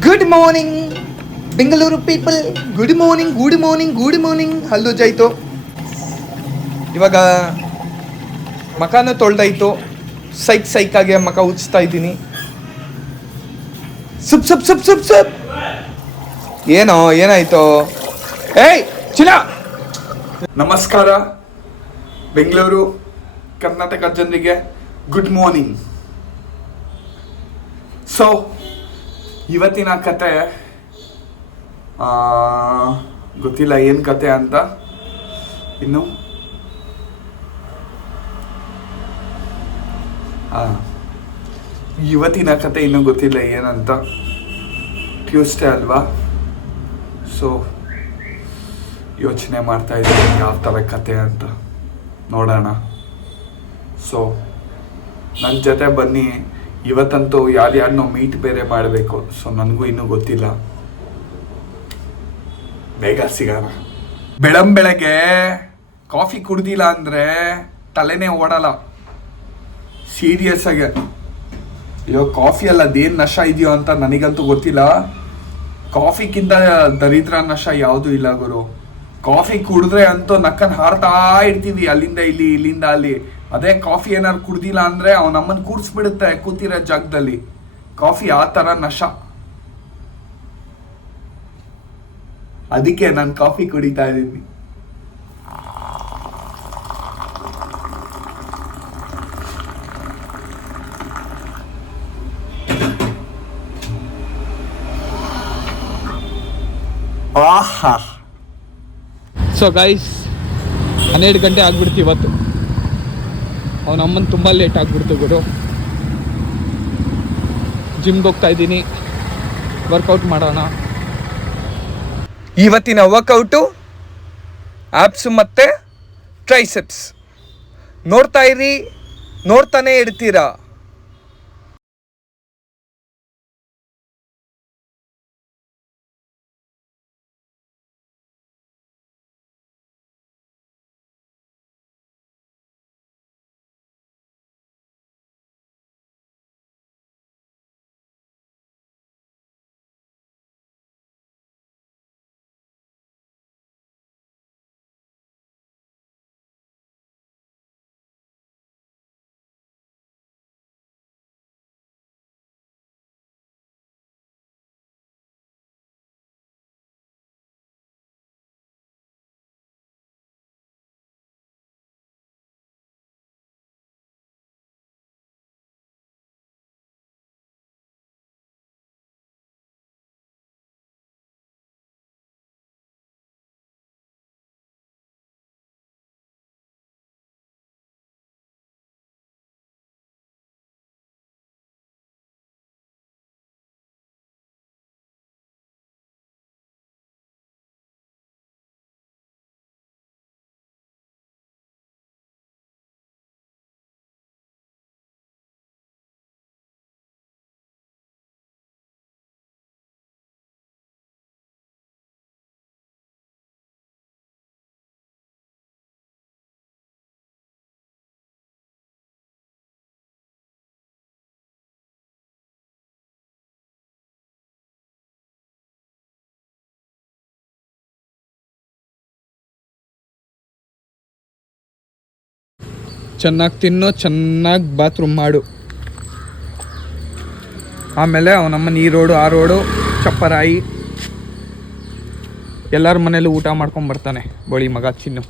Good morning Bengaluru people. Good morning good morning good morning. ಹಲ್ಲು ಜಾಯ್ತು, ಇವಾಗ ಮಖನೂ ತೊಳ್ದಾಯ್ತು. ಸೈಕಾಗೆ ಮಖ ಉಚ್ತಾ ಇದ್ದೀನಿ. ಸುಪ್ ಸುಪ್ ಸುಪ್ ಸುಪ್ ಸುಪ್. ಏನಾಯ್ತು? ಏಯ್ ಚಿನ್ನ, ನಮಸ್ಕಾರ ಬೆಂಗಳೂರು ಕರ್ನಾಟಕ ಜನರಿಗೆ. Good morning. ಸೊ ಇವತ್ತಿನ ಕತೆ ಗೊತ್ತಿಲ್ಲ ಏನು ಕತೆ ಅಂತ. ಇನ್ನು ಇವತ್ತಿನ ಕತೆ ಇನ್ನೂ ಗೊತ್ತಿಲ್ಲ ಏನಂತ. ಟ್ಯೂಸ್ಡೇ ಅಲ್ವಾ, ಸೊ ಯೋಚನೆ ಮಾಡ್ತಾ ಇದ್ದೀನಿ ಯಾವ ಥರ ಕತೆ ಅಂತ ನೋಡೋಣ. ಸೊ ನನ್ನ ಜೊತೆ ಬನ್ನಿ. ಇವತ್ತಂತೂ ಯಾರ್ಯಾರನ್ನೋ ಮೀಟ್ ಬೇರೆ ಮಾಡಬೇಕು. ಸೊ ನನಗೂ ಇನ್ನೂ ಗೊತ್ತಿಲ್ಲ, ಬೇಗ ಸಿಗೋಣ. ಬೆಳಗ್ಗೆ ಕಾಫಿ ಕುಡ್ದಿಲ್ಲ ಅಂದರೆ ತಲೆನೇ ಓಡಲ್ಲ, ಸೀರಿಯಸ್ ಆಗಿ. ಅಯ್ಯೋ ಕಾಫಿ ಅಲ್ಲ, ಅದೇನು ನಶ ಇದೆಯೋ ಅಂತ ನನಗಂತೂ ಗೊತ್ತಿಲ್ಲ. ಕಾಫಿಗಿಂತ ದರಿದ್ರ ನಶ ಯಾವುದೂ ಇಲ್ಲ ಗುರು. ಕಾಫಿ ಕುಡಿದ್ರೆ ಅಂತೂ ನಕ್ಕನ್ ಹಾರ್ತಾ ಇರ್ತೀವಿ, ಅಲ್ಲಿಂದ ಇಲ್ಲಿ ಇಲ್ಲಿಂದ ಅಲ್ಲಿ. ಅದೇ ಕಾಫಿ ಏನಾದ್ರು ಕುಡ್ದಿಲ್ಲ ಅಂದರೆ ಅವ್ನು ನಮ್ಮನ್ನು ಕೂರಿಸ್ಬಿಡುತ್ತೆ ಕೂತಿರೋ ಜಾಗದಲ್ಲಿ. ಕಾಫಿ ಆ ಥರ ನಶ. ಅದಕ್ಕೆ ನಾನು ಕಾಫಿ ಕುಡಿತಾ ಇದ್ದೀನಿ. ಆಹಾ. ಸೊ ಗೈಸ್, 12 ಗಂಟೆ ಆಗ್ಬಿಡ್ತು ಇವತ್ತು. ಅವನ ಅಮ್ಮನ ತುಂಬ ಲೇಟ್ ಆಗಿಬಿಡ್ತು ಗುರು. ಜಿಮ್ಗೆ ಹೋಗ್ತಾ ಇದ್ದೀನಿ, ವರ್ಕೌಟ್ ಮಾಡೋಣ. ಇವತ್ತಿನ ವರ್ಕೌಟು ಆಪ್ಸು ಮತ್ತು ಟ್ರೈಸೆಪ್ಸ್. ನೋಡ್ತಾ ಇರಿ, ನೋಡ್ತಾನೆ ಇರ್ತೀರಾ. ಚೆನ್ನಾಗಿ ತಿನ್ನೋ, ಚೆನ್ನಾಗಿ ಬಾತ್ರೂಮ್ ಮಾಡು. ಆಮೇಲೆ ಅವನಮ್ಮನ ಈ ರೋಡು ಆ ರೋಡು ಚಪ್ಪರಾಯಿ ಎಲ್ಲರ ಮನೇಲೂ ಊಟ ಮಾಡ್ಕೊಂಡು ಬರ್ತಾನೆ. ಬೋಳಿ ಮಗ ಚಿನ್ನು.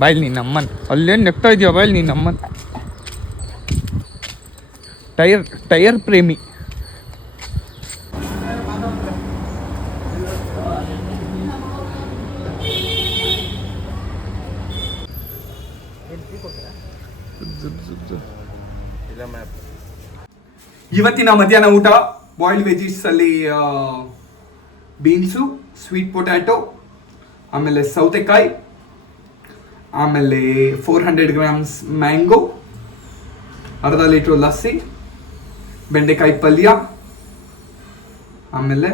ಬಾಯ್ಲಿ ನಿನ್ನಮ್ಮನ್. ಅಲ್ಲೇನು ನೆಕ್ತಾ ಇದೆಯಾ? ಬಾಯ್ಲಿ ನಿನ್ನಮ್ಮನ್. ಟೈರ್ ಪ್ರೇಮಿ. ಇವತ್ತಿನ ಮಧ್ಯಾಹ್ನ ಊಟ ಬಾಯ್ಲ್ಡ್ ವೆಜಿಸ್ ಅಲ್ಲಿ ಬೀನ್ಸು, ಸ್ವೀಟ್ ಪೊಟ್ಯಾಟೊ, ಆಮೇಲೆ ಸೌತೆಕಾಯಿ, ಆಮೇಲೆ 400 ಗ್ರಾಮ್ಸ್ ಮ್ಯಾಂಗೋ, ಅರ್ಧ ಲೀಟ್ರ್ ಲಸ್ಸಿ, ಬೆಂಡೆಕಾಯಿ ಪಲ್ಯ, ಆಮೇಲೆ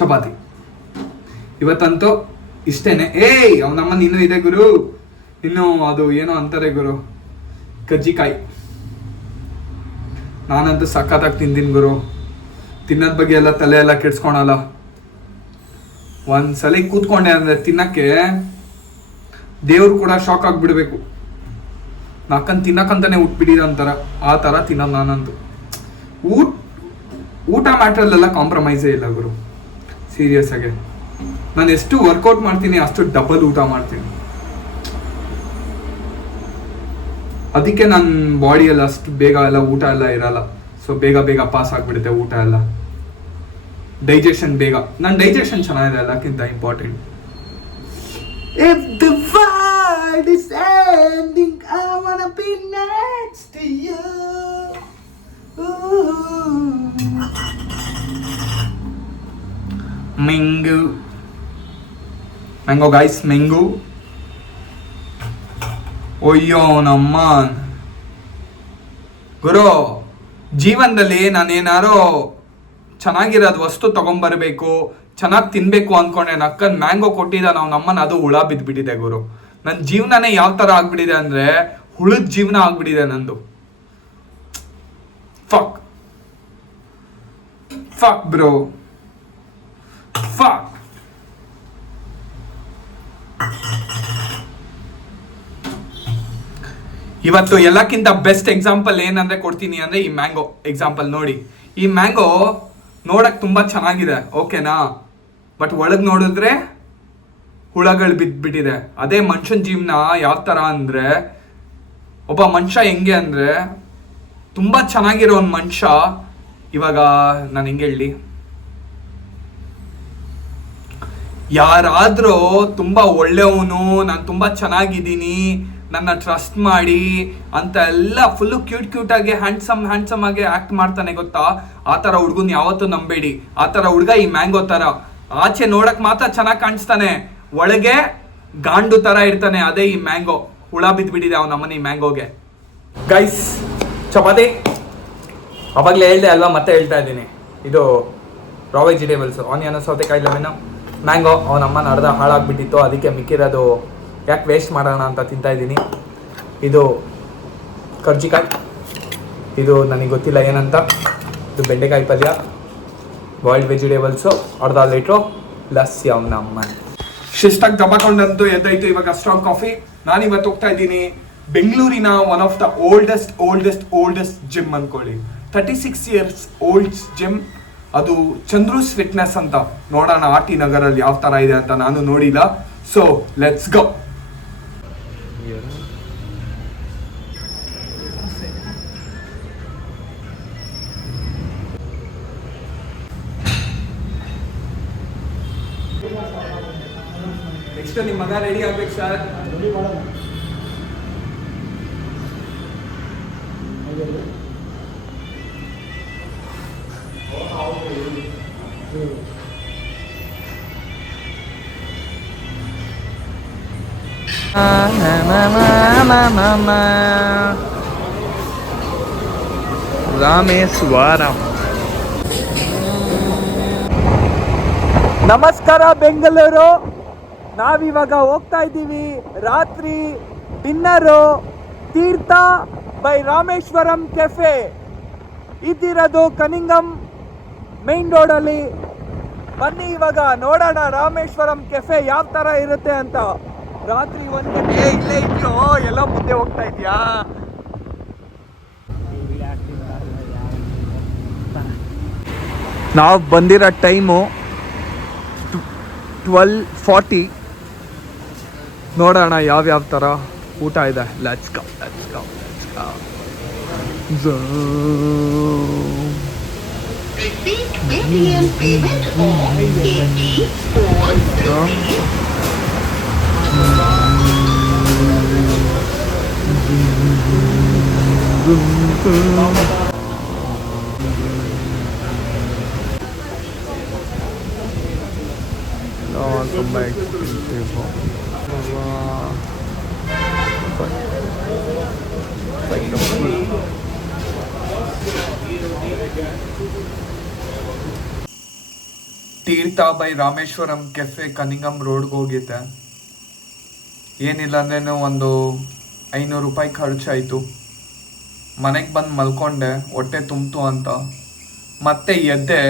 ಚಪಾತಿ. ಇವತ್ತಂತೂ ಇಷ್ಟೇನೆ. ಅವನಮ್ಮನ ಇನ್ನೂ ಇದೆ ಗುರು. ಇನ್ನು ಅದು ಏನೋ ಅಂತಾರೆ ಗುರು, ಕಜ್ಜಿಕಾಯಿ. ನಾನಂತೂ ಸಖತ್ತಾಗಿ ತಿಂತೀನಿ ಗುರು. ತಿನ್ನೋದ್ ಬಗ್ಗೆ ಎಲ್ಲ ತಲೆ ಎಲ್ಲ ಕೆಡ್ಸ್ಕೊಳಲ್ಲ. ಒಂದ್ಸಲಿ ಕೂತ್ಕೊಂಡೆ ಅಂದ್ರೆ ತಿನ್ನಕ್ಕೆ ದೇವ್ರು ಕೂಡ ಶಾಕ್ ಆಗ್ಬಿಡ್ಬೇಕು. ನಾಕಂತ ತಿನ್ನಕ್ಕಂತಾನೆ ಉಟ್ಬಿಟ್ಟಿದ ಅಂತಾರ, ಆ ತರ ತಿನ್ನೋದು ನಾನಂತೂ. ಊಟ ಮ್ಯಾಟ್ರಲ್ಲೆಲ್ಲ ಕಾಂಪ್ರಮೈಸೇ ಇಲ್ಲ ಗುರು, ಸೀರಿಯಸ್ ಆಗಿ. ನಾನು ಎಷ್ಟು ವರ್ಕೌಟ್ ಮಾಡ್ತೀನಿ ಅಷ್ಟು ಡಬಲ್ ಊಟ ಮಾಡ್ತೀನಿ. ಅದಕ್ಕೆ ನನ್ನ ಬಾಡಿಯಲ್ಲಿ ಅಷ್ಟು ಬೇಗ ಎಲ್ಲ ಊಟ ಎಲ್ಲ ಇರಲ್ಲ. ಸೊ ಬೇಗ ಬೇಗ ಪಾಸ್ ಆಗ್ಬಿಡುತ್ತೆ ಊಟ ಎಲ್ಲ. ಡೈಜೆಷನ್ ಬೇಗ, ನನ್ನ ಡೈಜೆಷನ್ ಚೆನ್ನಾಗಿದೆ ಎಲ್ಲಕ್ಕಿಂತ important. If the world is ending, I wanna be next to you. Mango guys, mango. ಅಯ್ಯೋ ನಮ್ಮ ಗುರು, ಜೀವನದಲ್ಲಿ ನಾನೇನಾರೋ ಚೆನ್ನಾಗಿರೋದು ವಸ್ತು ತಗೊಂಬರ್ಬೇಕು, ಚೆನ್ನಾಗಿ ತಿನ್ಬೇಕು ಅನ್ಕೊಂಡೆ. ನಕ್ಕನ್ ಮ್ಯಾಂಗೋ ಕೊಟ್ಟಿದ್ದ ನಾವು ನಮ್ಮನ್ನ, ಅದು ಹುಳ ಬಿದ್ಬಿಟ್ಟಿದೆ ಗುರು. ನನ್ನ ಜೀವನನೇ ಯಾವ ತರ ಆಗ್ಬಿಟ್ಟಿದೆ ಅಂದ್ರೆ ಹುಳದ ಜೀವನ ಆಗ್ಬಿಟ್ಟಿದೆ ನಂದು. Fuck fuck bro, fuck. ಇವತ್ತು ಎಲ್ಲಕ್ಕಿಂತ ಬೆಸ್ಟ್ ಎಕ್ಸಾಂಪಲ್ ಏನಂದ್ರೆ ಕೊಡ್ತೀನಿ ಅಂದ್ರೆ ಈ ಮ್ಯಾಂಗೋ ಎಕ್ಸಾಂಪಲ್ ನೋಡಿ. ಈ ಮ್ಯಾಂಗೋ ನೋಡಕ್ ತುಂಬಾ ಚೆನ್ನಾಗಿದೆ, ಓಕೆನಾ, ಬಟ್ ಒಳಗ್ ನೋಡಿದ್ರೆ ಹುಳಗಳು ಬಿದ್ಬಿಟ್ಟಿದೆ. ಅದೇ ಮನುಷ್ಯನ ಜೀವನ ಯಾವ ತರ ಅಂದ್ರೆ, ಒಬ್ಬ ಮನುಷ್ಯ ಹೆಂಗೆ ಅಂದ್ರೆ, ತುಂಬಾ ಚೆನ್ನಾಗಿರೋ ಒಂದು ಮನುಷ್ಯ, ಇವಾಗ ನಾನು ಹೆಂಗೆ ಹೇಳಿ, ಯಾರಾದ್ರೂ ತುಂಬಾ ಒಳ್ಳೆಯವನು, ನಾನು ತುಂಬಾ ಚೆನ್ನಾಗಿದ್ದೀನಿ, ನನ್ನ ಟ್ರಸ್ಟ್ ಮಾಡಿ ಅಂತ ಎಲ್ಲ ಫುಲ್ಲು ಕ್ಯೂಟ್ ಆಗಿ ಹ್ಯಾಂಡ್ಸಮ್ ಆಗಿ ಆಕ್ಟ್ ಮಾಡ್ತಾನೆ ಗೊತ್ತಾ, ಆ ಥರ ಹುಡುಗನ್ ಯಾವತ್ತೂ ನಂಬೇಡಿ. ಆ ಥರ ಹುಡುಗ ಈ ಮ್ಯಾಂಗೋ ಥರ, ಆಚೆ ನೋಡಕ್ ಮಾತ್ರ ಚೆನ್ನಾಗಿ ಕಾಣಿಸ್ತಾನೆ, ಒಳಗೆ ಗಾಂಡು ಥರ ಇರ್ತಾನೆ. ಅದೇ ಈ ಮ್ಯಾಂಗೋ, ಹುಳ ಬಿದ್ಬಿಟ್ಟಿದೆ ಅವನ ನಮ್ಮನೆ ಈ ಮ್ಯಾಂಗೋಗೆ. ಗೈಸ್, ಚಪಾತಿ ಅವಾಗಲೇ ಹೇಳ್ದೆ ಅಲ್ವಾ, ಮತ್ತೆ ಹೇಳ್ತಾ ಇದ್ದೀನಿ. ಇದು ರಾ ವೆಜಿಟೇಬಲ್ಸ್, ಆನಿಯನ್, ಸೌತೆಕಾಯಿ, ಲೆಮನ್, ಮ್ಯಾಂಗೋ. ಅವನಮ್ಮನ ಅರ್ಧ ಹಾಳಾಗ್ಬಿಟ್ಟಿತ್ತು, ಅದಕ್ಕೆ ಮಿಕ್ಕಿರೋದು ಯಾಕೆ ವೇಸ್ಟ್ ಮಾಡೋಣ ಅಂತ ತಿಂತಾ ಇದ್ದೀನಿ. ಇದು ಕರ್ಜಿಕಾಯಿ, ಇದು ನನಗೆ ಗೊತ್ತಿಲ್ಲ ಏನಂತ. ಇದು ಬೆಂಡೆಕಾಯಿ ಪಲ್ಯ, ಬಾಯ್ಲ್ಡ್ ವೆಜಿಟೇಬಲ್ಸು, ಅರ್ಧ ಲೀಟ್ರು ಲಸ್ಸಿ ಅವನಮ್ಮ. ಶಿಸ್ಟಾಗಿ ದಬ್ಬಕೊಂಡಂತೂ ಎದ್ದಾಯ್ತು. ಇವಾಗ ಸ್ಟ್ರಾಂಗ್ ಕಾಫಿ. ನಾನಿವತ್ತು ಹೋಗ್ತಾ ಇದ್ದೀನಿ ಬೆಂಗಳೂರಿನ one of the oldest gym ಅನ್ಕೊಳ್ಳಿ. 36 years ಓಲ್ಡ್ ಜಿಮ್. ಅದು ಚಂದ್ರೂಸ್ ಫಿಟ್ನೆಸ್ ಅಂತ. ನೋಡೋಣ ಆರ್.ಟಿ. ನಗರಲ್ಲಿ ಯಾವ ಥರ ಇದೆ ಅಂತ, ನಾನು ನೋಡಿಲ್ಲ. So let's go. ನೆಕ್ಸ್ಟ್ ನಿಮ್ಮ ಮಗ ರೆಡಿ ಆಗ್ಬೇಕು ಸರ್. ರಾಮೇಶ್ವರಂ. ನಮಸ್ಕಾರ ಬೆಂಗಳೂರು. ನಾವಿವಾಗ ಹೋಗ್ತಾ ಇದ್ದೀವಿ ರಾತ್ರಿ dinner Theertha by Rameshwaram cafe. ಇದ್ದಿರೋದು ಕನಿಂಗಂ ಮೇನ್ ರೋಡಲ್ಲಿ. ಬನ್ನಿ ಇವಾಗ ನೋಡೋಣ ರಾಮೇಶ್ವರಂ ಕೆಫೆ ಯಾವ ಥರ ಇರುತ್ತೆ ಅಂತ. ರಾತ್ರಿ 1 ಗಂಟೆ. ಇಲ್ಲೇ ಇದೆಯೋ, ಎಲ್ಲ ಮುಂದೆ ಹೋಗ್ತಾ ಇದೆಯಾ? ನಾವು ಬಂದಿರೋ ಟೈಮು 12:40. ನೋಡೋಣ ಯಾವ್ಯಾವ ಥರ ಊಟ ಇದೆ. Let's go. Come back to the table. Theertha by Rameshwaram cafe Cunningham ರೋಡ್ಗೆ ಹೋಗಿದ್ದೆ. ಏನಿಲ್ಲ ಅಂದ್ರೇನು ಒಂದು 500 ರೂಪಾಯಿ ಖರ್ಚಾಯಿತು. ಮನೆಗೆ ಬಂದು ಮಲ್ಕೊಂಡೆ, ಹೊಟ್ಟೆ ತುಂಬಿತು ಅಂತ. ಮತ್ತೆ ಎದ್ದೆ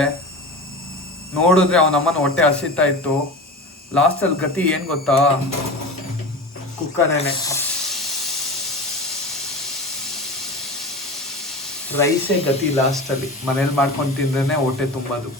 ನೋಡಿದ್ರೆ ಅವನಮ್ಮನ ಹೊಟ್ಟೆ ಹಸಿತಾ ಇತ್ತು. ಲಾಸ್ಟಲ್ಲಿ ಗತಿ ಏನು ಗೊತ್ತಾ, ಕುಕ್ಕರೇನೆ, ರೈಸೇ ಗತಿ ಲಾಸ್ಟಲ್ಲಿ. ಮನೇಲಿ ಮಾಡ್ಕೊಂಡು ತಿಂದ್ರೇ ಹೊಟ್ಟೆ ತುಂಬೋದು.